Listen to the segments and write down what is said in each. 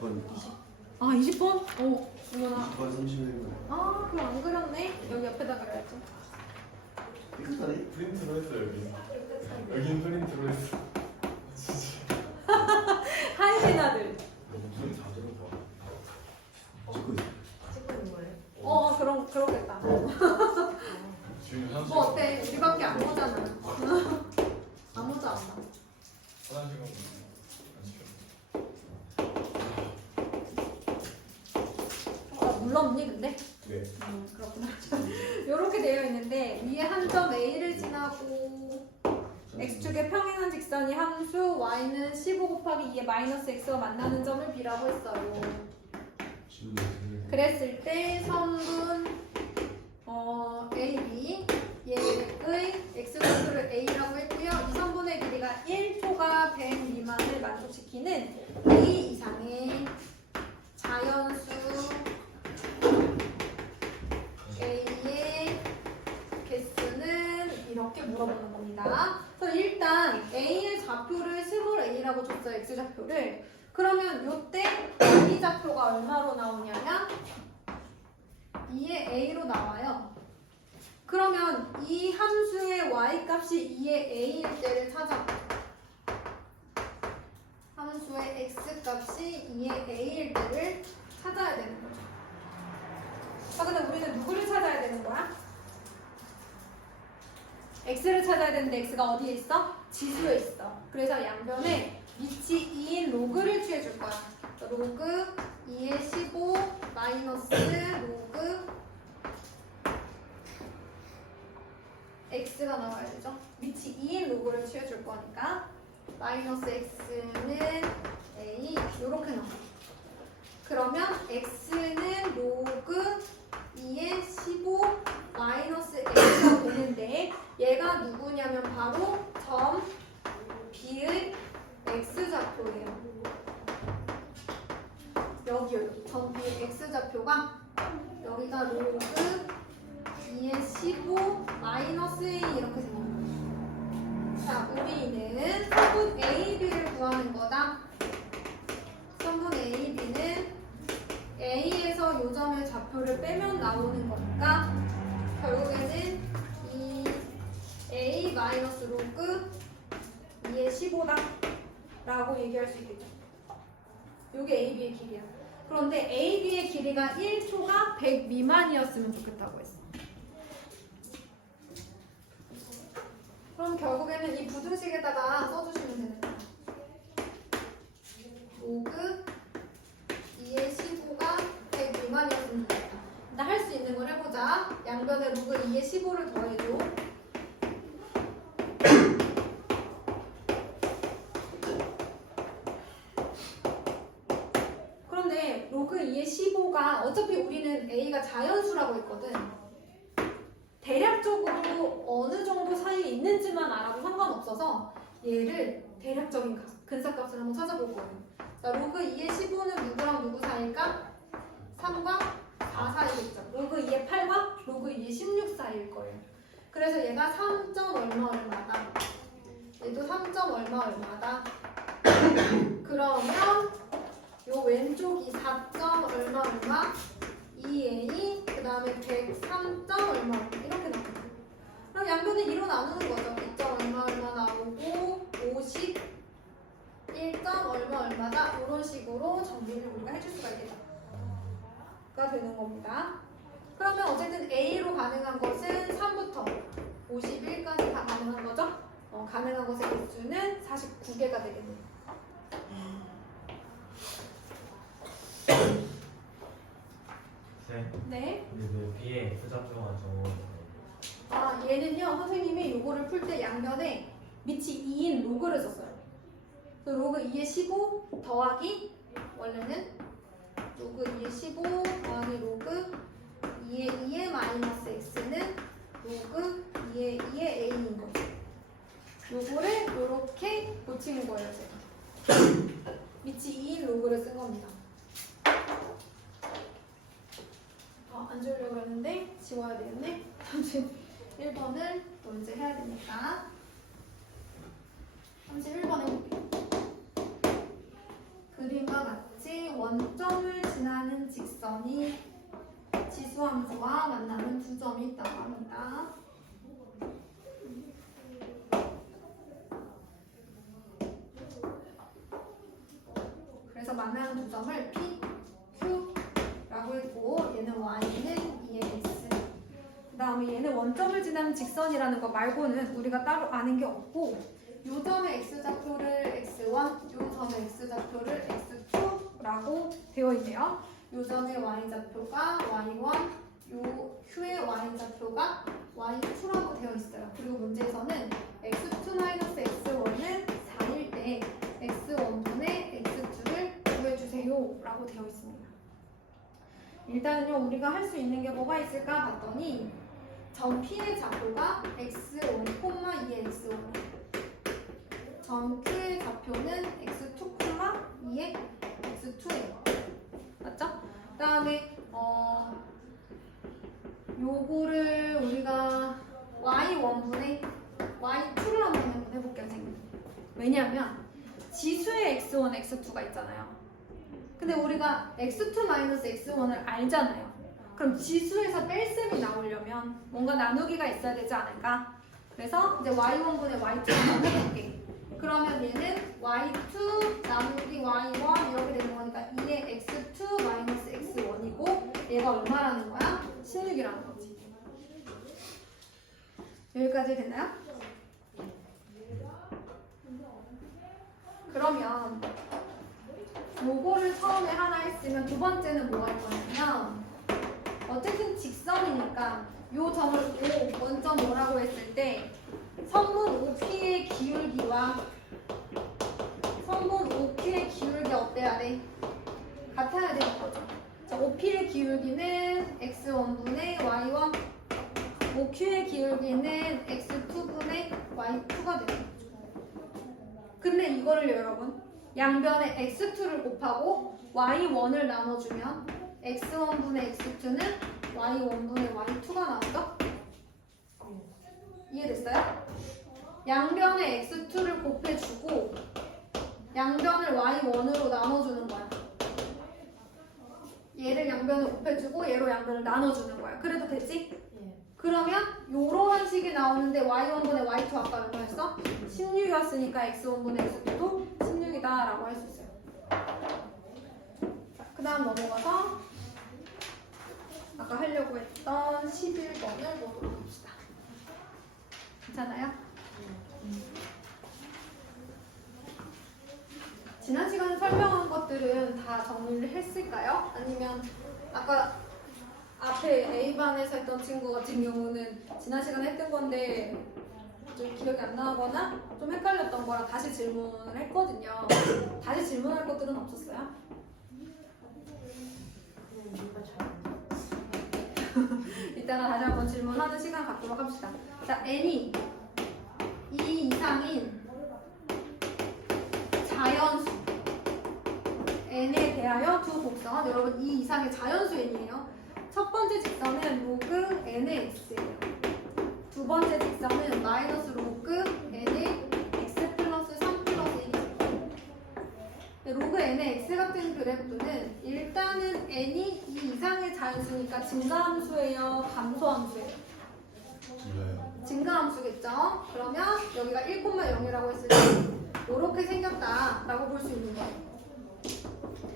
20번. 20번? 어머나. 20번 31번. 그럼 안 그렸네. 여기 옆에다 그려야지. 삐끗하네. 프린트로 했어 여기. 여긴 프린트로 했어. 한신아들. 목소리 다 들어가. 찍고 있어. 찍고 있는 거예요? 그러겠다. 지금 현실. 뭐 어때? 우리밖에 안 오잖아. 안 오지 않나? 화장실 가고 물 없니 근데? 네. 그렇구나. 이렇게 되어 있는데 위에 한 점 A를 지나고 x축의 평행한 직선이 함수 y는 15 곱하기 2의 마이너스 x가 만나는 점을 B라고 했어요. 그랬을 때 선분 AB 얘의 x좌표를 A라고 했고요. 이 선분의 길이가 1초가 100 미만을 만족시키는 A 이상의 자연수 A의 개수는 이렇게 물어보는 겁니다. 그래서 일단 A의 좌표를 스몰 a라고 줬어요. x좌표를. 그러면 요때 A 좌표가 얼마로 나오냐면 2의 a로 나와요. 그러면 이 함수의 y 값이 2의 a일 때를 찾아. 함수의 x 값이 2의 a일 때를 찾아야 되는 거죠. 근데 우리는 누구를 찾아야 되는 거야? x를 찾아야 되는데 x가 어디에 있어? 지수에 있어. 그래서 양변에 위치 2인 로그를 취해줄 거야. 로그 2의 15 마이너스 로그 x가 나와야 되죠. 위치 2인 로그를 취해줄 거니까 마이너스 x는 a 이렇게 나와. 그러면 x는 로그 2의 15 마이너스 x가 되는데 얘가 누구냐면 바로 점 B의 x좌표예요. 여기요. 점 B의 x좌표가 여기가 로그 2의 15 마이너스 a 이렇게 생깁니다. 자, 우리는 선분 AB를 구하는 거다. 선분 AB는 A에서 요점의 좌표를 빼면 나오는 거니까 결국에는 이 A 마이너스 로그 2의 15다 라고 얘기할 수 있겠죠. 요게 AB의 길이야. 그런데 AB의 길이가 1초가 100 미만이었으면 좋겠다고 했어. 그럼 결국에는 이 부등식에다가 써주시면 되는 거야. 로그 2의 15가 100 미만이었으면 좋겠다. 일단 할 수 있는 걸 해보자. 양변에 로그 2의 15를 더해줘. 그런데 로그 2의 15가 어차피 우리는 A가 자연수라고 했거든. 대략적으로 어느 정도 사이에 있는지만 알아도 상관없어서 얘를 대략적인 근사값을 한번 찾아볼 거예요. 자, 로그 2의 15는 누구랑 누구 사이일까? 3과 4 사이겠죠. 로그 2의 8과 로그 2의 16 사이일 거예요. 그래서 얘가 3점 얼마 얼마다. 얘도 3점 얼마 얼마다. 그러면 요 왼쪽이 4점 얼마 얼마 2a 그 다음에 103점 얼마 이렇게 나옵니다. 그럼 양변에 2로 나누는 거죠. 2점 얼마 얼마 나오고 51점 얼마 얼마다 이런 식으로 정리를 우리가 해줄 수가 있겠다.가 되는 겁니다. 그러면 어쨌든 a로 가능한 것은 3부터 51까지 다 가능한 거죠. 가능한 것의 개수는 49개가 되겠네요. 네. 근데 B의 X좌표가 저 얘는요, 선생님이 요거를 풀 때 양면에 밑이 2인 로그를 썼어요. 그래서 로그 2의 15 더하기, 원래는 로그 2의 15 더하기 로그 2의 마이너스 x는 로그 2의 a인 거죠. 요거를 요렇게 고치는 거예요, 제가. 밑이 2인 로그를 쓴 겁니다. 안 지우려고 그랬는데 지워야 되겠네. 31번을 또 이제 해야 되니까 31번 해볼게요. 그림과 같이 원점을 지나는 직선이 지수함수와 만나는 두 점이 있다고 합니다. 그래서 만나는 두 점을 P, Q라고 했고 얘는 Y는 EX. 그 다음에 얘는 원점을 지나는 직선이라는 거 말고는 우리가 따로 아는 게 없고 요 점의 X좌표를 X1, 요 점의 X좌표를 X2라고 되어 있네요. 요 점의 Y좌표가 Y1, 요 Q의 Y좌표가 Y2라고 되어 있어요. 그리고 문제에서는 X2-X1은 4일 때 X1분의 X2를 구해주세요 라고 되어 있습니다. 일단은요 우리가 할 수 있는 게 뭐가 있을까 봤더니 점 P의 좌표가 X1, 2의 X1 점 Q의 좌표는 X2, 2의 X2예요. 맞죠? 그 다음에 요거를 우리가 Y1분의 Y2를 한번 해볼게요. 선생님. 왜냐하면 지수의 X1, X2가 있잖아요. 근데 우리가 X2-X1을 알잖아요. 그럼 지수에서 뺄셈이 나오려면 뭔가 나누기가 있어야 되지 않을까? 그래서 이제 Y1분의 Y2를 한번 해볼게. 그러면 얘는 Y2 나누기 Y1 이렇게 되는 거니까 2의 X2 X1이고 얘가 얼마라는 거야? 16이라는 거지. 여기까지 됐나요? 그러면 요거를 처음에 하나 했으면 두 번째는 뭐 할 거냐면 어쨌든 직선이니까 요 점을 O, 원점 O라고 했을 때 선분 OP의 기울기와 선분 OQ의 기울기 어때야 돼? 같아야 되는 거죠. 자, OP의 기울기는 X1분의 Y1, OQ의 기울기는 X2분의 Y2가 되는 거죠. 근데 이거를 여러분 양변에 X2를 곱하고 Y1을 나눠주면 X1분의 X2는 Y1분의 Y2가 나오죠? 이해됐어요? 양변에 X2를 곱해주고 양변을 Y1으로 나눠주는 거야. 얘를 양변을 곱해주고 얘로 양변을 나눠주는 거야. 그래도 되지? 그러면 요런 식이 나오는데 Y1분의 Y2 아까 얼마였어? 16이었으니까 X1분의 X2도 16이다 라고 할 수 있어요. 자, 그 다음 넘어가서 아까 하려고 했던 11번을 보도록 합시다. 괜찮아요? 지난 시간에 설명한 것들은 다 정리를 했을까요? 아니면 아까 앞에 A반에서 했던 친구 같은 경우는 지난 시간에 했던 건데 좀 기억이 안 나거나 좀 헷갈렸던 거라 다시 질문을 했거든요. 다시 질문할 것들은 없었어요? 이따가 다시 한번 질문하는 시간 갖도록 합시다. 자, n이 2 이상인 자연수 n에 대하여 두 곡선, 여러분 2 이상의 자연수 n이에요. 첫 번째 직선은 로그 n의 x예요. 두 번째 직선은 마이너스 로그 n의 x 플러스 3 플러스 1이에요. 로그 n의 x 같은 그래프는 일단은 n이 2 이상의 자연수니까 증가함수예요, 감소함수예요? 증가함수겠죠? 그러면 여기가 1,0이라고 했을 때 이렇게 생겼다라고 볼 수 있는 거예요.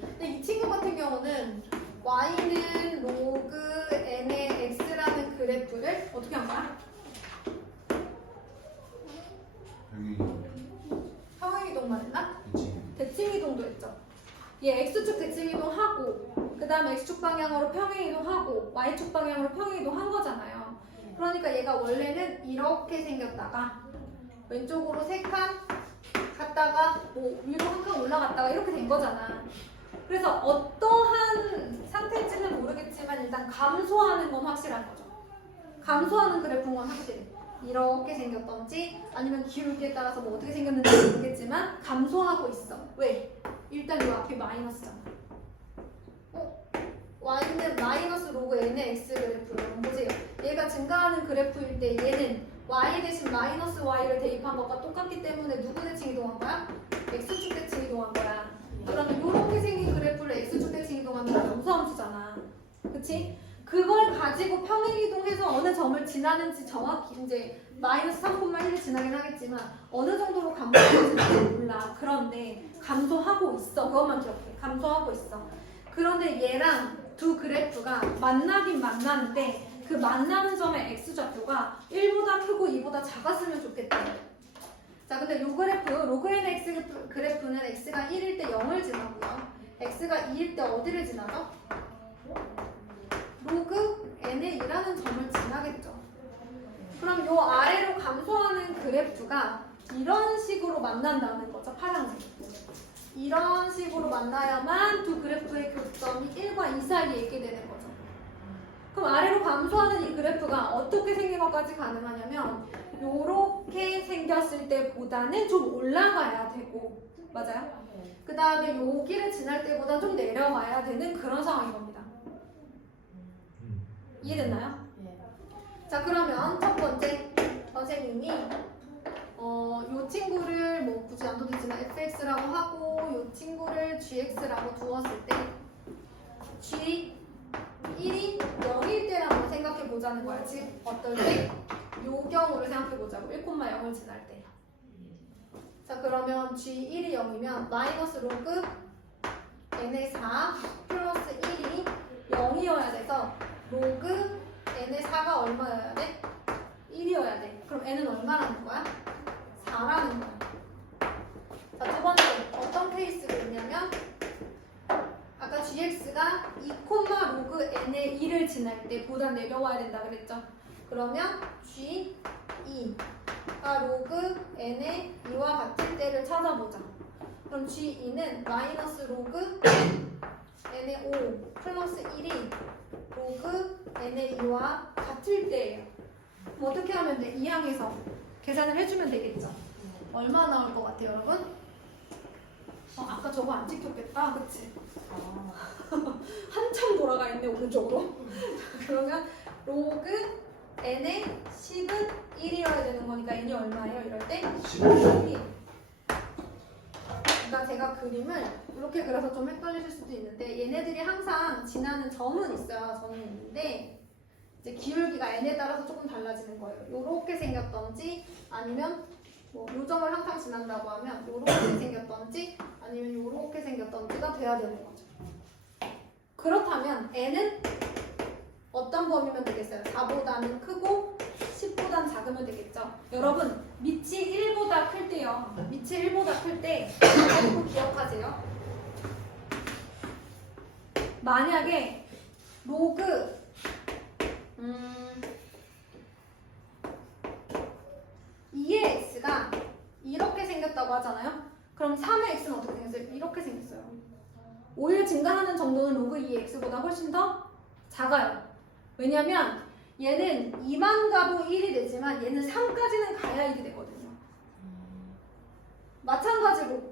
근데 이 친구 같은 경우는 y는 로그 n의 x라는 그래프를 어떻게 한 거야? 평행이동만 했나? 대칭이동도 했죠. 얘 x축 대칭이동하고 그 다음에 x축 방향으로 평행이동하고 y축 방향으로 평행이동한 거잖아요. 그러니까 얘가 원래는 이렇게 생겼다가 왼쪽으로 3칸 갔다가 뭐 위로 한 칸 올라갔다가 이렇게 된 거잖아. 그래서 어떠한 상태인지는 모르겠지만 일단 감소하는 건 확실한 거죠. 감소하는 그래프인 건 확실해. 이렇게 생겼던지 아니면 기울기에 따라서 뭐 어떻게 생겼는지 모르겠지만 감소하고 있어. 왜? 일단 이 앞이 마이너스잖아. y는 마이너스 로그 n의 x 그래프를 보세요. 얘가 증가하는 그래프일 때 얘는 y 대신 마이너스 y를 대입한 것과 똑같기 때문에 누구 대칭 이동한 거야? x축 대칭 이동한 거야. 그러면 이렇게 생긴 그래프를 x축대칭 이동하면 감소함수잖아. 그치? 그걸 가지고 평행이동해서 어느 점을 지나는지 정확히 이제 마이너스 3,1을 지나긴 하겠지만 어느 정도로 감소하는지 몰라. 그런데 감소하고 있어. 그것만 기억해. 감소하고 있어. 그런데 얘랑 두 그래프가 만나긴 만나는데 그 만나는 점의 x좌표가 1보다 크고 2보다 작았으면 좋겠다. 자, 근데 요 그래프, 로그 n의 x 그래프는 x가 1일 때 0을 지나고요. x가 2일 때 어디를 지나죠? 로그 n의 2라는 점을 지나겠죠. 그럼 요 아래로 감소하는 그래프가 이런 식으로 만난다는 거죠. 파란색. 이런 식으로 만나야만 두 그래프의 교점이 1과 2 사이에 있게 되는 거죠. 그럼 아래로 감소하는 이 그래프가 어떻게 생긴 것까지 가능하냐면 요렇게 생겼을 때보다는 좀 올라가야 되고, 맞아요? 그 다음에 여기를 지날 때보다 좀 내려가야 되는 그런 상황인 겁니다. 이해됐나요? 자, 그러면 첫 번째 선생님이 요 친구를 뭐 굳이 안 둬도 되지만 fx라고 하고 요 친구를 gx라고 두었을 때 g1이 0일 때를 한번 생각해 보자는 거야. 즉 어떨 때? 요 경우를 생각해 보자고. 1,0을 지날 때. 자, 그러면 g1이 0이면 마이너스 로그 n의 4 플러스 1이 0이어야 돼서 로그 n의 4가 얼마여야 돼? 1이어야 돼. 그럼 n은 얼마라는 거야? 4라는 거야. 자, 두 번째 어떤 케이스가 있냐면 아까 gx가 2, 로그 n의 2를 지날 때 보다 내려와야 된다 그랬죠? 그러면 g2가 로그 n의 2와 같을 때를 찾아보자. 그럼 g2는 마이너스 로그 n의 5 플러스 1이 로그 n의 2와 같을 때예요. 그럼 어떻게 하면 돼? 이항에서 계산을 해주면 되겠죠. 얼마 나올 것 같아요, 여러분? 아까 저거 안 찍혔겠다, 그치? 한참 돌아가 있네, 오른쪽으로. 그러면 로그 n의 10은 1이어야 되는 거니까 n이 얼마예요? 이럴 때 12. 그러니까 제가 그림을 이렇게 그려서 좀 헷갈리실 수도 있는데 얘네들이 항상 지나는 점은 있어요. 점은 있는데 이제 기울기가 n에 따라서 조금 달라지는 거예요. 요렇게 생겼던지 아니면 뭐 요점을 항상 지난다고 하면 요렇게 생겼던지 아니면 요렇게 생겼던지가 돼야 되는 거죠. 그렇다면 n은 어떤 범위면 되겠어요? 4보다는 크고 10보다는 작으면 되겠죠. 여러분 밑이 1보다 클 때요. 밑이 1보다 클 때 꼭 기억하세요. 만약에 로그 2의 x가 이렇게 생겼다고 하잖아요. 그럼 3의 x는 어떻게 생겼어요? 이렇게 생겼어요. 오히려 증가하는 정도는 로그 2의 x보다 훨씬 더 작아요. 왜냐면 얘는 2만 가도 1이 되지만 얘는 3까지는 가야 1이 되거든요. 마찬가지로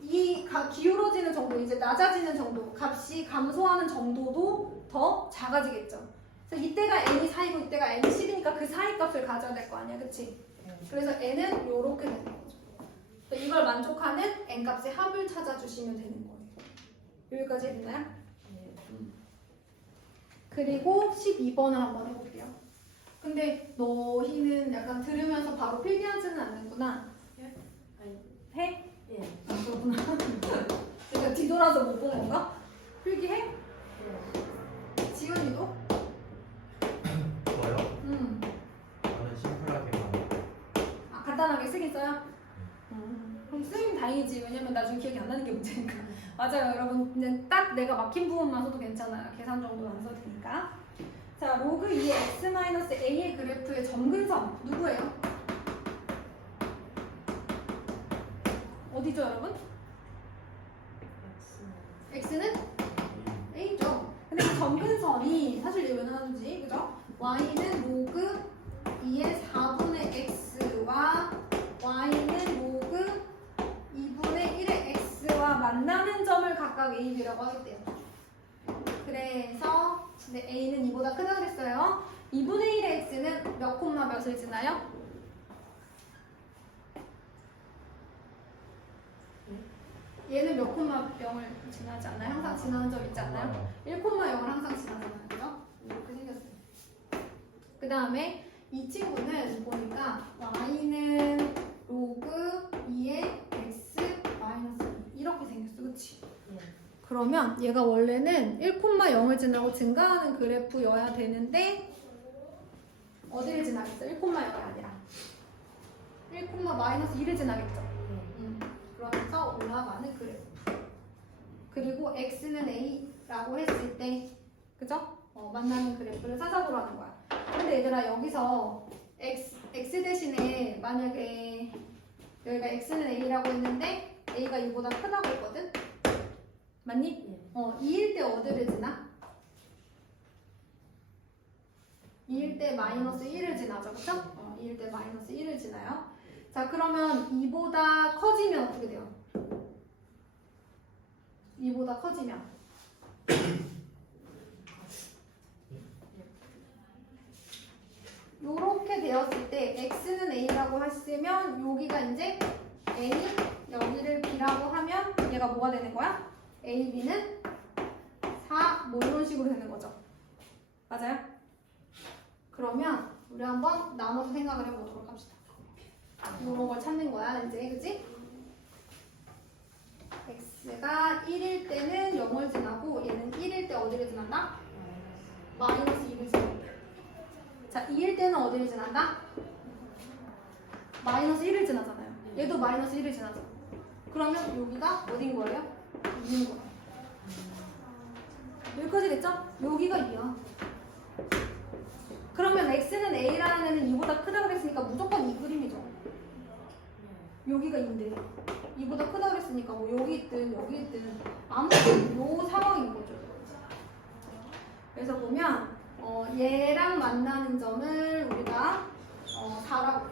이 기울어지는 정도, 이제 낮아지는 정도, 값이 감소하는 정도도 더 작아지겠죠. 그래서 이때가 n이 4이고 이때가 n이 10이니까 그 사이 값을 가져야 될 거 아니야, 그치? 그래서 n은 요렇게 되는 거죠. 이걸 만족하는 n 값의 합을 찾아주시면 되는 거예요. 여기까지 됐나요? 그리고 12번을 한번 해볼게요. 근데 너희는 약간 들으면서 바로 필기하지는 않는구나. 해? 예. 아, 그렇구나. 그러니까 뒤돌아서 못 본 건가? 필기해? 지훈이도? 저요? 응. 저는 심플하게만. 아, 간단하게 쓰긴 써요? 그럼 쓰긴 다행이지. 왜냐면 나중에 기억이 안 나는 게 문제니까. 맞아요, 여러분. 근데 딱 내가 막힌 부분만 써도 괜찮아요. 계산 정도는 안 써도 되니까. 자, 로그 2의 x-a의 그래프의 점근점 누구예요? 어디죠, 여러분? x는 a죠. 근데 그 점근선이 사실 이게 왜 나오는지, 그죠? y는 로그 2의 4분의 x와 y는 로그 2분의 1의 x와 만나는 점을 각각 a, b라고 하겠대요. 그래서 근데 a는 2보다 크다 그랬어요. 2분의 1의 x는 몇 콤마 몇을 지나요? 얘는 몇 콤마 0을 지나지 않나요? 항상 지나는 점 있지 않나요? 1콤마 0을 항상 지나잖아요. 그죠? 이렇게 생겼어요. 그 다음에 이 친구는 보니까 y는 로그 2의 x 마이너스 2 이렇게 생겼어. 그치? 그러면 얘가 원래는 1,0을 지나고 증가하는 그래프여야 되는데 어디를 지나겠어? 1,0이 아니라 1,-1을 지나겠죠? 그러면서 올라가는 그래프. 그리고 x는 a라고 했을 때 그죠? 만나는 그래프를 찾아보라는 거야. 근데 얘들아 여기서 x 대신에 만약에 여기가 x는 a라고 했는데 a가 2보다 크다고 했거든? 맞니? 2일 때 어디를 지나? 2일 때 마이너스 1을 지나죠. 그쵸? 2일 때 마이너스 1을 지나요. 자 그러면 2보다 커지면 어떻게 돼요? 2보다 커지면 요렇게 되었을 때 x는 a라고 했으면 여기가 이제 a 여기를 b라고 하면 얘가 뭐가 되는 거야? a, b는 4 뭐 이런 식으로 되는 거죠. 맞아요? 그러면 우리 한번 나눠서 생각을 해보도록 합시다. 이런 걸 찾는 거야 이제. 그치? x가 1일 때는 0을 지나고 얘는 1일 때 어디를 지난다? 마이너스 2를 지난다. 자 2일 때는 어디를 지난다? 마이너스 1을 지나잖아요. 얘도 마이너스 1을 지나죠. 그러면 여기가 어딘 거예요? 2인 거예요. 여기까지 됐죠? 여기가 2야. 그러면 x는 a라는 애는 2보다 크다 그랬으니까 무조건 이 그림이죠. 여기가 2인데 2보다 크다 그랬으니까 뭐 여기 있든 여기 있든 아무튼 요 상황인 거죠. 그래서 보면 얘랑 만나는 점을 우리가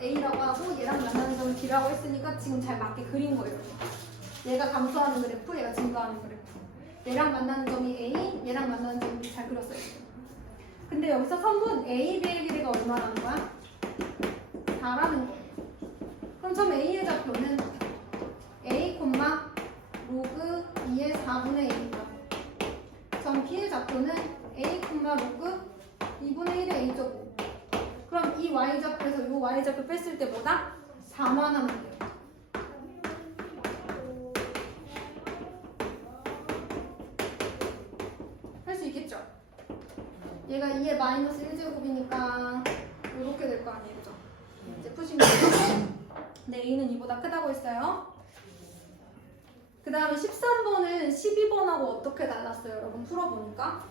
A라고 하고 얘랑 만나는 점을 B라고 했으니까 지금 잘 맞게 그린 거예요. 얘가 감소하는 그래프, 얘가 증가하는 그래프. 얘랑 만나는 점이 A, 얘랑 만나는 점이 B 잘 그렸어요. 근데 여기서 선분 A, B의 길이가 얼마라는 거야? 4라는 거예요. 그럼 점 A의 좌표는 A, 로그 2의 4분의 1이다. 점 B의 좌표는 A, 로그 2분의 1의 A제곱. 그럼 이 Y좌표에서 이 Y좌표 뺐을 때 뭐다? 4만 하면 돼요. 할 수 있겠죠? 얘가 2의 마이너스 1제곱이니까 이렇게 될 거 아니에요. 그죠? 이제 푸시면 네, A는 2보다 크다고 했어요. 그 다음에 13번은 12번하고 어떻게 달랐어요? 여러분 풀어보니까